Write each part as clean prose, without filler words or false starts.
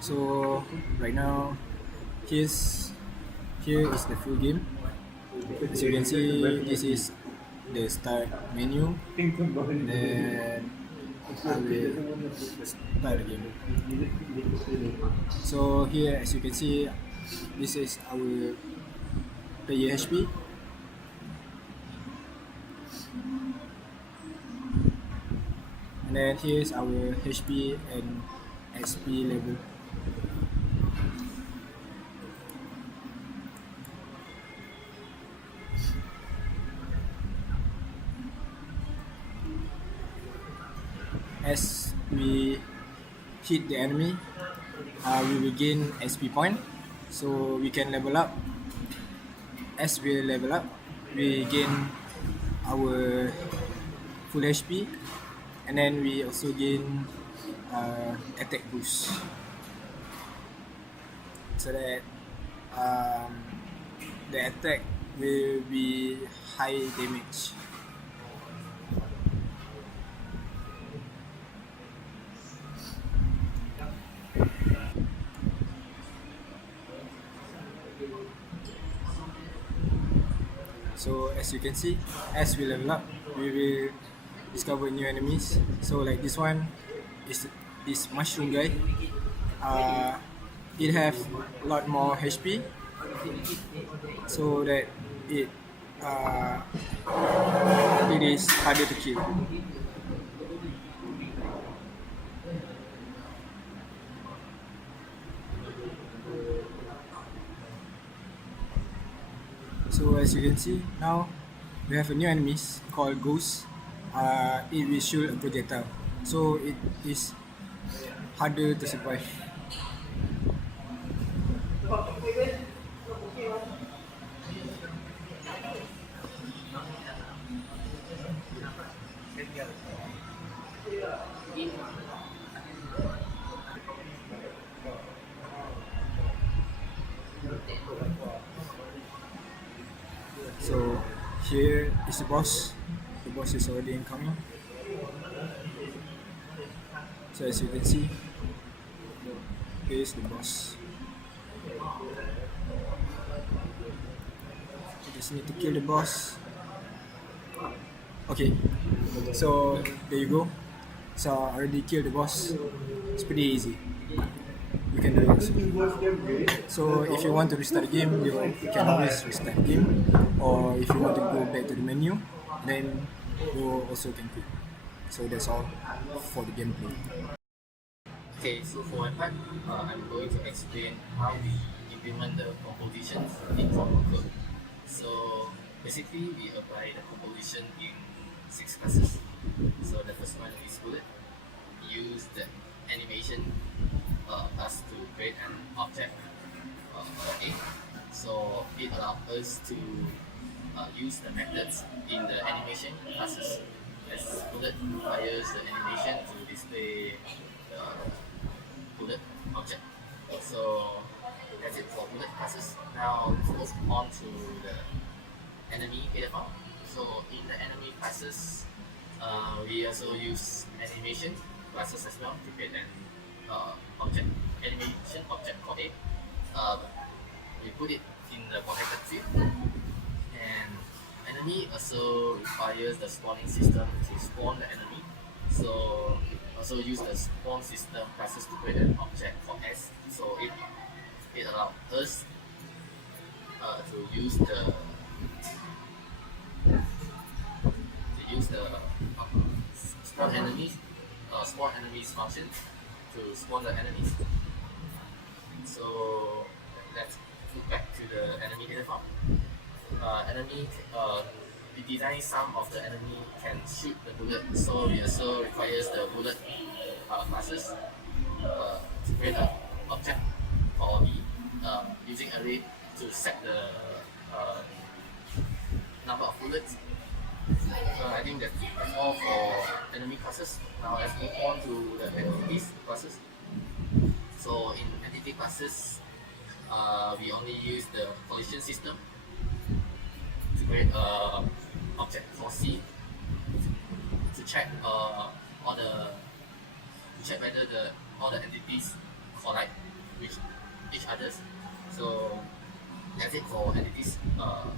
So right now, here is the full game. As you can see, this is the start menu. Then I will start the game. So here, as you can see, this is our player HP. And then here's our HP and XP level. As we hit the enemy, we will gain XP point, so we can level up. As we level up, we gain our full HP, and then we also gain attack boost, so that the attack will be high damage. So as you can see, as we level up, we will discover new enemies. So like this one is mushroom guy. It have a lot more HP, so that it is harder to kill. So as you can see, now we have a new enemies called Ghost. It will shoot a projectile, so it is harder to survive. So here is the boss. The boss is already incoming. So as you can see, here is the boss. You just need to kill the boss. Okay, so there you go. So I already killed the boss. It's pretty easy. You can do it. So if you want to restart the game, you can always restart the game. Or if you want to go back to the menu, then you also can quit. So that's all for the gameplay. Okay, so for my part, I'm going to explain how we implement the compositions in proper code. So basically, we apply the composition in 6 classes. So the first one is bullet. Use the animation class to create an object for A. So it allows us to use the methods in the animation classes, as bullet requires the animation to display the bullet object. So that's it for bullet classes. Now let's move on to the enemy data file. So in the enemy classes, we also use animation classes as well to create an animation object called A. We put it in the protected field, and enemy also requires the spawning system to spawn the enemy. So also use the spawn system classes to create an object for S. So it allows us to use the spawn enemies function to spawn the enemies. So let's look back to the enemy data file. The design some of the enemy can shoot the bullet, so we also requires the bullet classes to create an object for B, using array to set the number of bullets. I think that's all for enemy classes. Now let's move on to the entities classes. So in entity classes, we only use the collision system to create an object for C to check all the check whether all the entities collide with each others. So that's it for entities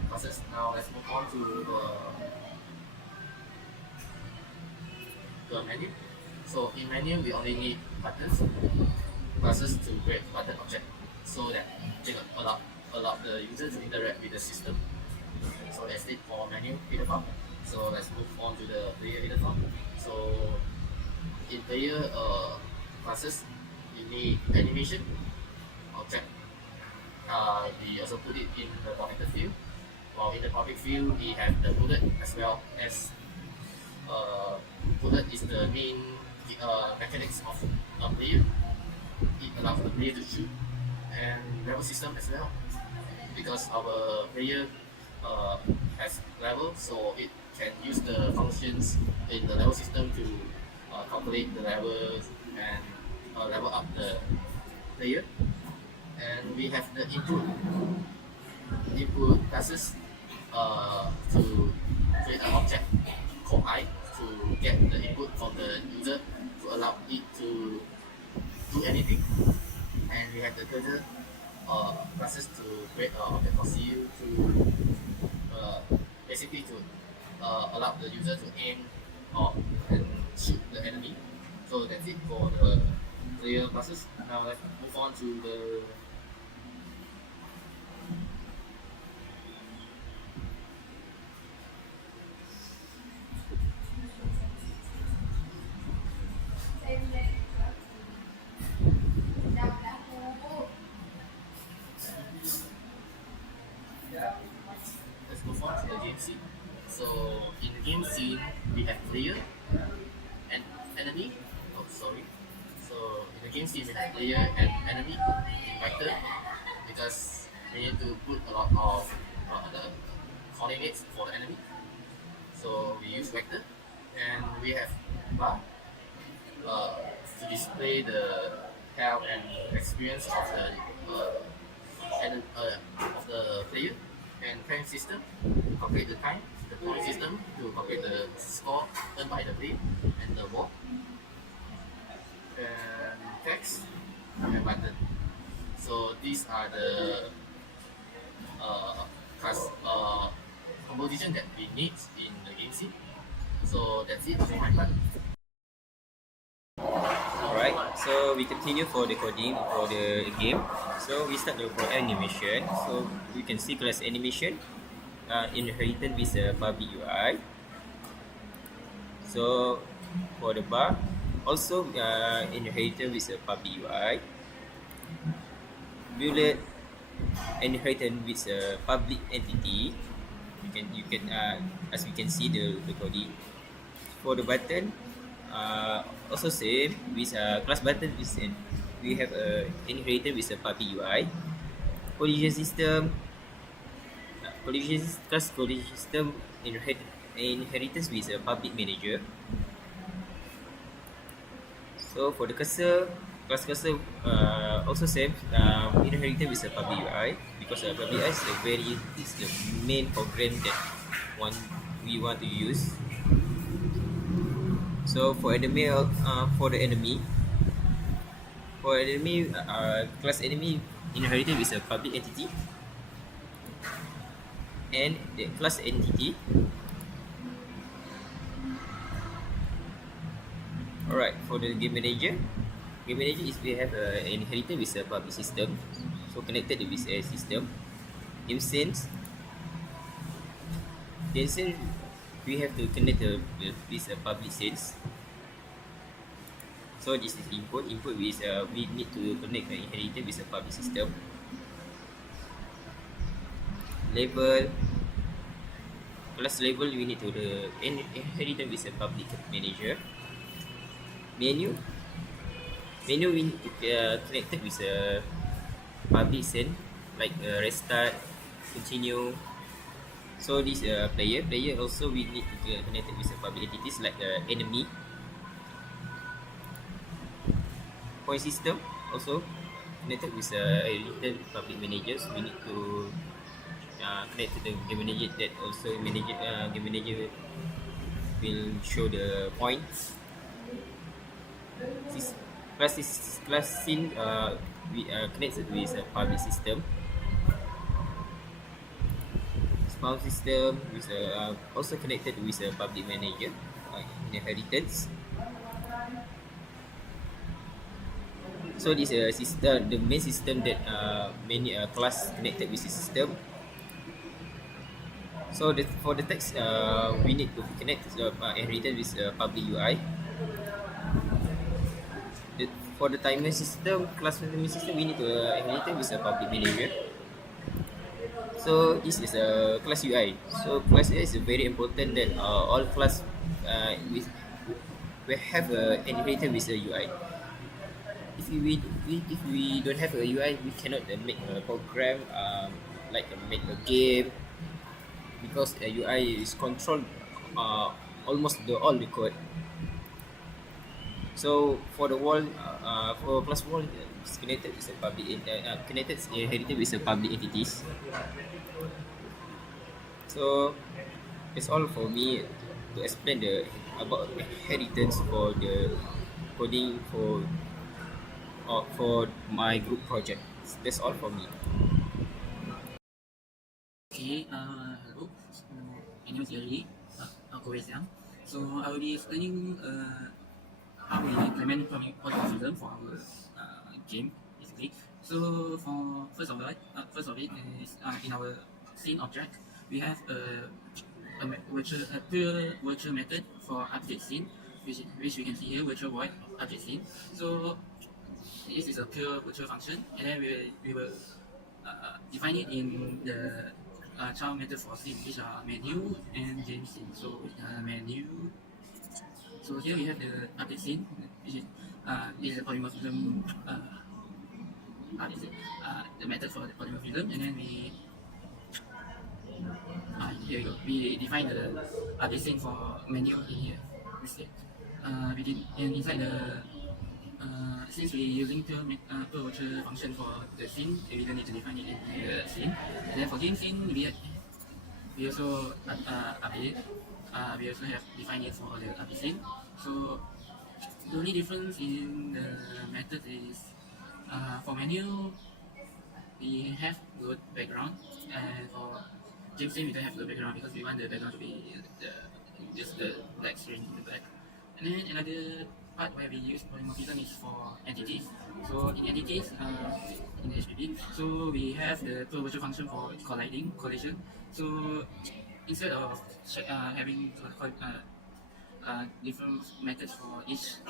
classes. Now let's move on to the menu. So in menu we only need buttons, classes to create button object so that they allow the user to interact with the system. So that's it for menu header file. So let's move on to the player header file. So in player classes, you need animation object. We also put it in the protected field. While in the public field, we have the bullet as well as bullet is the main mechanics of a player. It allows the player to shoot, and level system as well, because our player has level, so it can use the functions in the level system to calculate the levels and level up the player. And we have the input classes to create an object called I to get the input from the user to allow it to do anything. And we have the cursor classes to create an object called CU to basically to allow the user to aim and shoot the enemy. So that's it for the player classes. Now let's move on to the let's move on to the game scene. So in the game scene, we have player and enemy. Oh, sorry. So in the game scene, we have player and enemy in vector because we need to put a lot of the coordinates for the enemy. So we use vector, and we have bar to display the health and experience of the player, and time system to calculate the time, the point system to calculate the score earned by the player, and the ball, and text and button. So these are the composition that we need in the game scene. So that's it for my part. Alright, so we continue for the coding for the game. So we start for animation. So we can see class animation inherited with a public UI. So for the bar, also inherited with a public UI. Bullet inherited with a public entity. You can as we can see the coding. For the button, also same with class button with we have inherited with a public UI. Collision system, class collision system inheritance with a public manager. So for the cursor, class cursor also same inherited with a public UI because public UI is the main program that we want to use. So for the enemy, class enemy inherited with a public entity, and the class entity. Alright, for the game manager is we have inherited with a public system, so connected with a system. Game sense, we have to connect with a public sense. So this is input is we need to connect the inherited with a public system. Label, class label we need to inherited with a public manager. Menu we need to connect it with a public sense, like restart, continue. So this player also we need to connect it with a public entities like enemy. Point system also connected with little public managers. We need to connect to the game manager, that also game manager will show the points. class scene we connected with a public system, sound system with also connected with a public manager, inheritance. So this system, the main system that many class connected with the system. So for the text, we need to connect the inheritance with public UI. The, for the timer system, class management system, we need to inherit with a public manager. So this is a class UI. So class UI is very important that all class with we have a inherited with a UI. If we don't have a UI, we cannot make a program like make a game, because a UI is controlled almost all the code. So for the wall, for class wall, it's connected with a public connected inherited with a public entities. So it's all for me to explain about inheritance for the coding for my group project. That's all for me. Okay, hello. So, my name is Gary. Siang. So I will be explaining how we implement polymorphism for our game, basically. So for first of it is in our scene object we have a pure virtual method for update scene, which we can see here, virtual void update scene. So this is a pure virtual function, and then we will define it in the child method for scene, which are menu and game scene. So menu. So here we have the update scene, which is a polymorphism. The method for the polymorphism, and then here we go. We define the update scene for menu here instead. And inside the since we're using pure virtual function for the scene, we don't need to define it in the scene. And then for game scene, we also update. We also have defined it for the update scene. So the only difference in the method is for menu we have good background, and for game scene we don't have good background because we want the background to be just the black screen in the back. And then another part where we use polymorphism is for entities. So in entities, in HPP, so we have the pure virtual function for collision. So instead of having different methods for each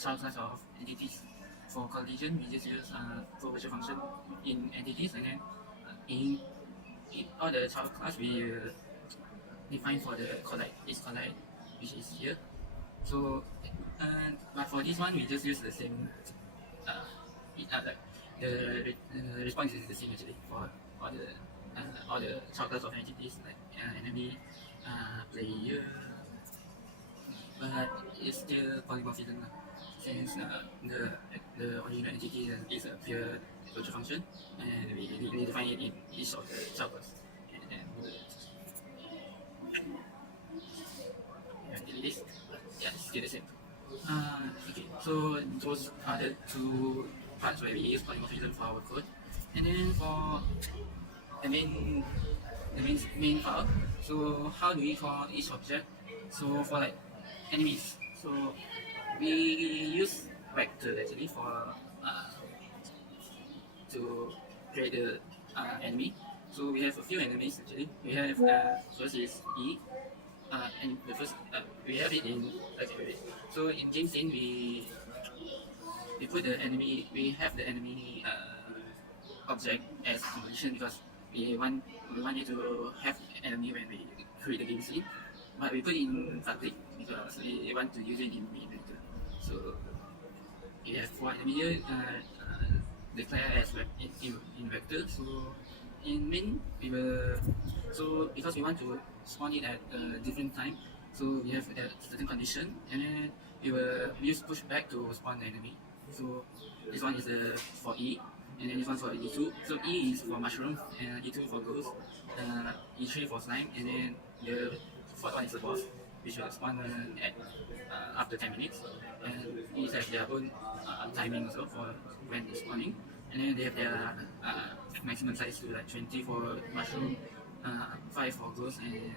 child class of entities, for collision we just use pure virtual function in entities, and then in all the child class we define for the collide, which is here. So, but for this one, we just use the same. Like the response is the same actually for all the child class of entities, like enemy, player, but it's still polymorphism since the original entity is a pure virtual function, and we define it in each of the child class, and then delete this. Yeah, it's still the same. Okay, so those are the two parts where we use polymorphism for our code. And then for the main file, so how do we call each object? So for like enemies, so we use vector actually for to create the enemy. So we have a few enemies actually. We have first is E. And the first we have it in so in game scene we put the enemy, we have the enemy object as composition because we want it to have enemy when we create the game scene, but we put it in public because we want to use it in main vector. So we have 4 enemy here declare as in vector. So in main we will, so because we want to spawn it at a different time, so we have a certain condition, and then we will use pushback to spawn the enemy. So this one is for E, and then this one for E2. So E is for mushroom, and E2 for ghost, E3 for slime, and then the fourth one is the boss. which will spawn at after 10 minutes, and these have their own timing also for when it's spawning, and then they have their maximum size to like 20 for mushroom, 5 for ghost, and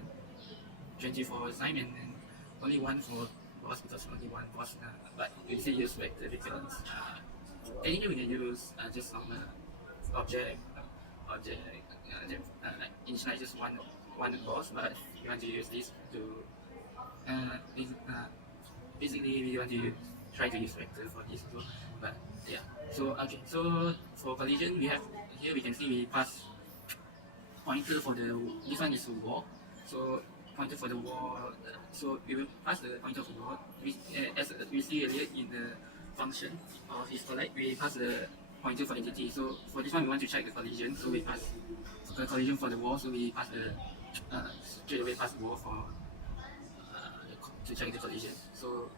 20 for slime, and then only 1 for boss because only 1 boss. But you see use vector because technically we can use just some object like initialize just one boss, but we want to use this to basically we want to try to use vector for this also. But yeah, so okay, so for collision we have here we can see we pass pointer for the this one is wall, so pointer for the wall, so we will pass the pointer for the wall. As we see earlier in the function of his collide, we pass the pointer for entity. So for this one we want to check the collision, so we pass the collision for the wall, so we pass the straight away pass the wall for to check the collision. So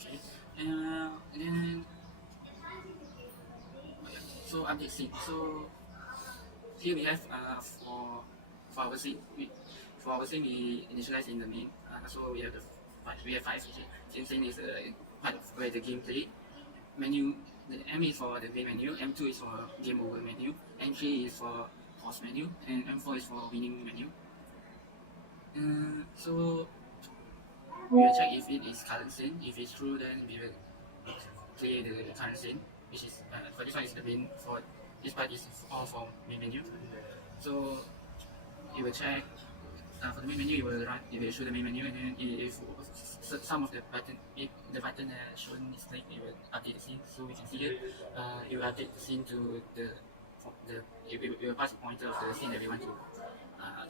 okay, and then so update scene. So here we have for our scene we initialize in the main. So we have we have 5. Okay. Scene is part of where the game play. Menu, the M is for the main menu, M2 is for game over menu, M3 is for pause menu, and M4 is for winning menu. So we will check if it is current scene. If it's true, then we will play the current scene, which is for this one is the main. For this part is all for main menu. So you will check for the main menu. You will show the main menu, and then if some of the button, if the button shown is clicked, you will update the scene. So we can see it. You will update the scene to you will pass the pointer of the scene that we want to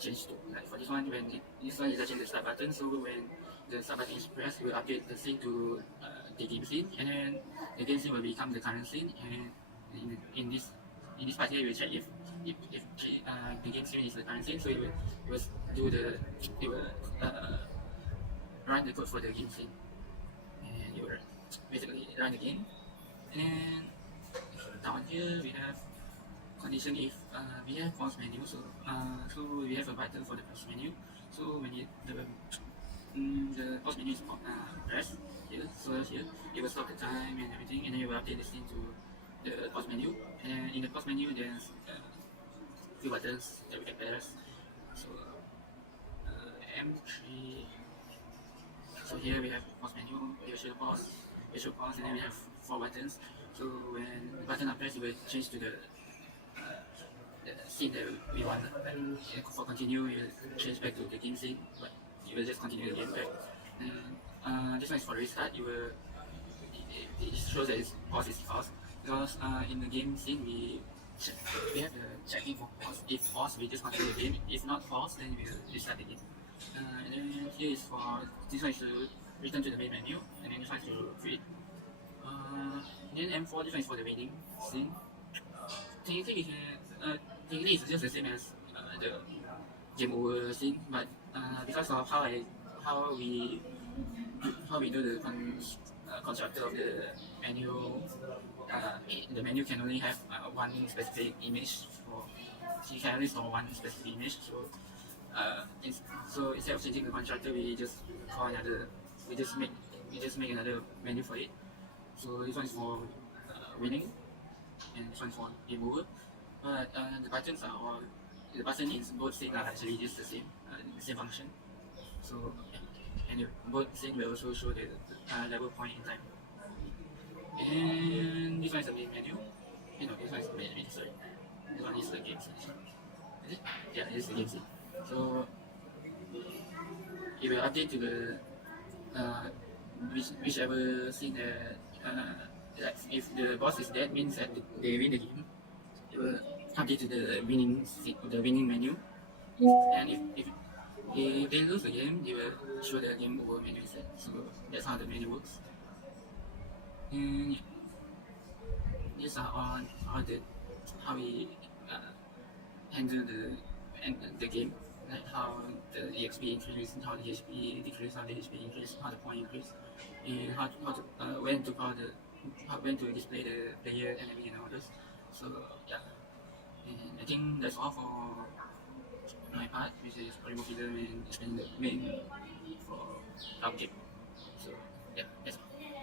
change to. Like for this one, when this one is actually the start button, so when the start button is pressed, we will update the scene to the game scene, and then the game scene will become the current scene. And in this part here, we will check if the game scene is the current scene, so it will run the code for the game scene, and you will basically run the game. And down here we have condition if we have pause menu, so we have a button for the pause menu. So when the pause menu is pressed here, so here it will stop the time and everything, and then you will update the scene to the pause menu. And in the pause menu there's few buttons that we can press. So M3. So here we have pause menu, visual pause, and then we have 4 buttons. So when the button are pressed, it will change to the scene that we want. And for continue, you will change back to the game scene, but you will just continue the game back. And this one is for restart. It shows that it's pause is false because in the game scene we have the checking for pause. If pause, we just continue the game. If not pause, then we will restart the game. And then here is for this one is to return to the main menu, and then this one is to create. Then M4, this one is for the winning scene. Technically it's just the same as the game over scene, but because of how we do the constructor of the menu, the menu can only have one specific image. You can only store one specific image. So instead of changing the constructor, we just make another menu for it. So this one is for winning, and this one is for game over. But the buttons are all, the button in both states are actually just the same function. So and both states will also show the level point in time. And this one is the main menu. This one is the main menu. Sorry, this one is the game scene. Is it? Yeah, this is the game scene. So it will update to the whichever scene that if the boss is dead, means that they win the game. It will update to the winning menu. And if they lose the game, they will show the game over menu instead. So that's how the menu works. And these are all how we handle the game, like how the EXP increase, how the HP decrease, how the HP increase, how the point increase, and how to when to display the player enemy and others. So yeah, and I think that's all for my part, which is polymorphism and explaining the main for Okay.